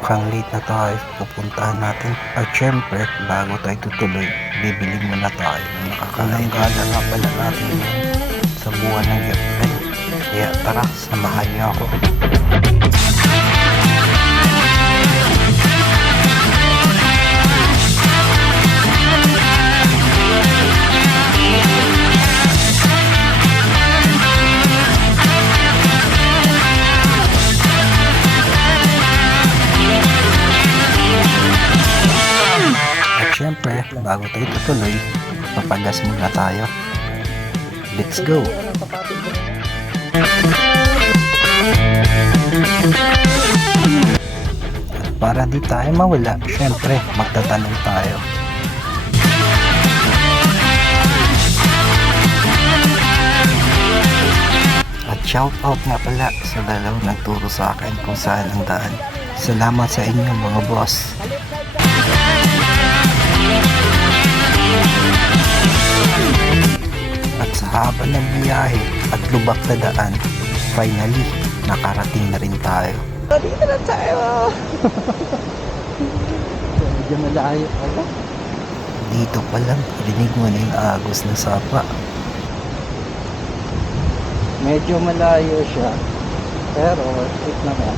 mukhang late na tayo sa pupuntahan natin. At syempre, bago tayo tutuloy, bibili muna tayo ng nakakain. Gala nga pala natin sa buwan ng April. Kaya tara, samahan niyo ako. Siyempre, bago tayo tutuloy, papagas muna tayo. Let's go! At para di tayo mawala, siyempre, magtatanong tayo. At shout out nga pala sa dalawang nagturo sa akin kung saan ang daan. Salamat sa inyo mga boss. At sa haba ng biyahe at lubak na daan, finally, nakarating na rin tayo. Dito na tayo! Medyo malayo pala. Dito pa lang, rinig mo na yung agos ng sapa. Medyo malayo siya, pero it naman.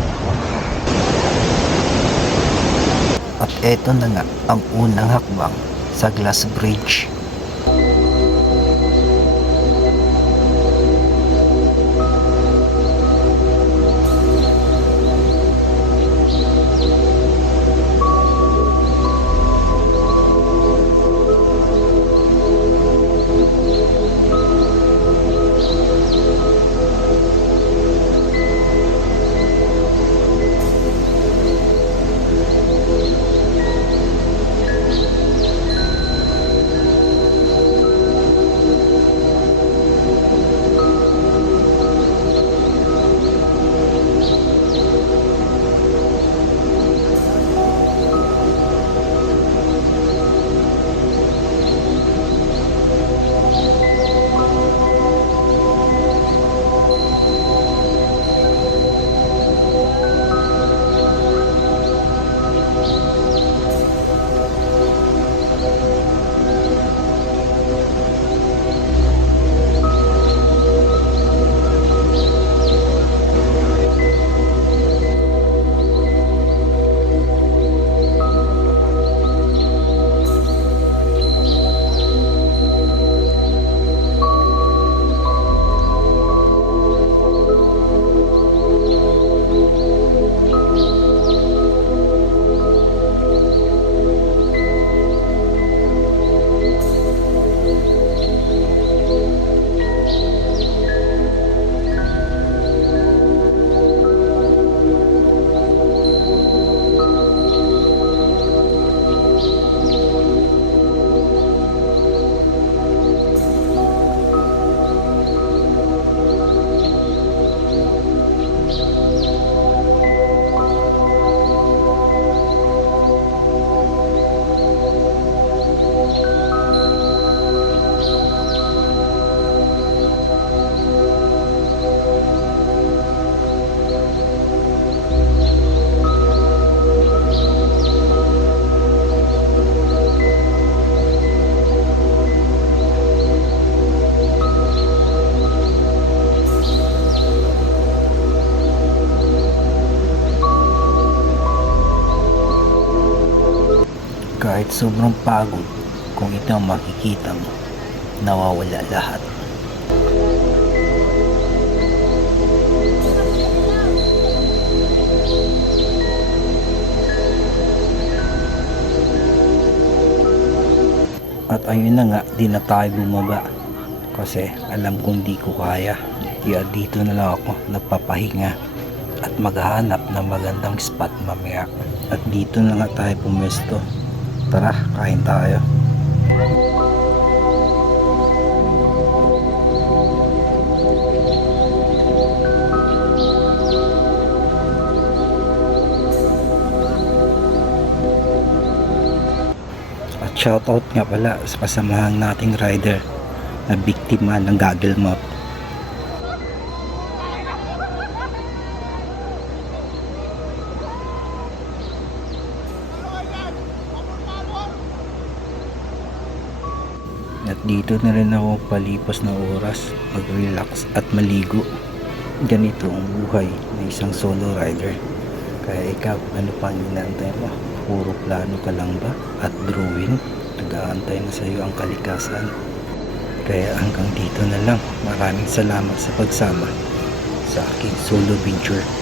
At eto na nga ang unang hakbang sa Glass Bridge. Kahit sobrang pagod, kung ito ang makikita mo, nawawala lahat. At ayun na nga, di na tayo bumaba. Kasi alam kong di ko kaya. Kaya dito na lang ako nagpapahinga at maghahanap ng magandang spot mamaya. At dito na nga tayo pumesto. Tara, kain tayo. At shoutout nga pala sa kasamahan nating rider na biktima ng Google Map. Dito na rin ako palipas ng oras, mag-relax at maligo. Ganito ang buhay ng isang solo rider. Kaya ikaw, ano pang inaantay mo? Puro plano ka lang ba? At drawing? Nag-aantay na sa iyo ang kalikasan. Kaya hanggang dito na lang. Maraming salamat sa pagsama sa aking solo venture.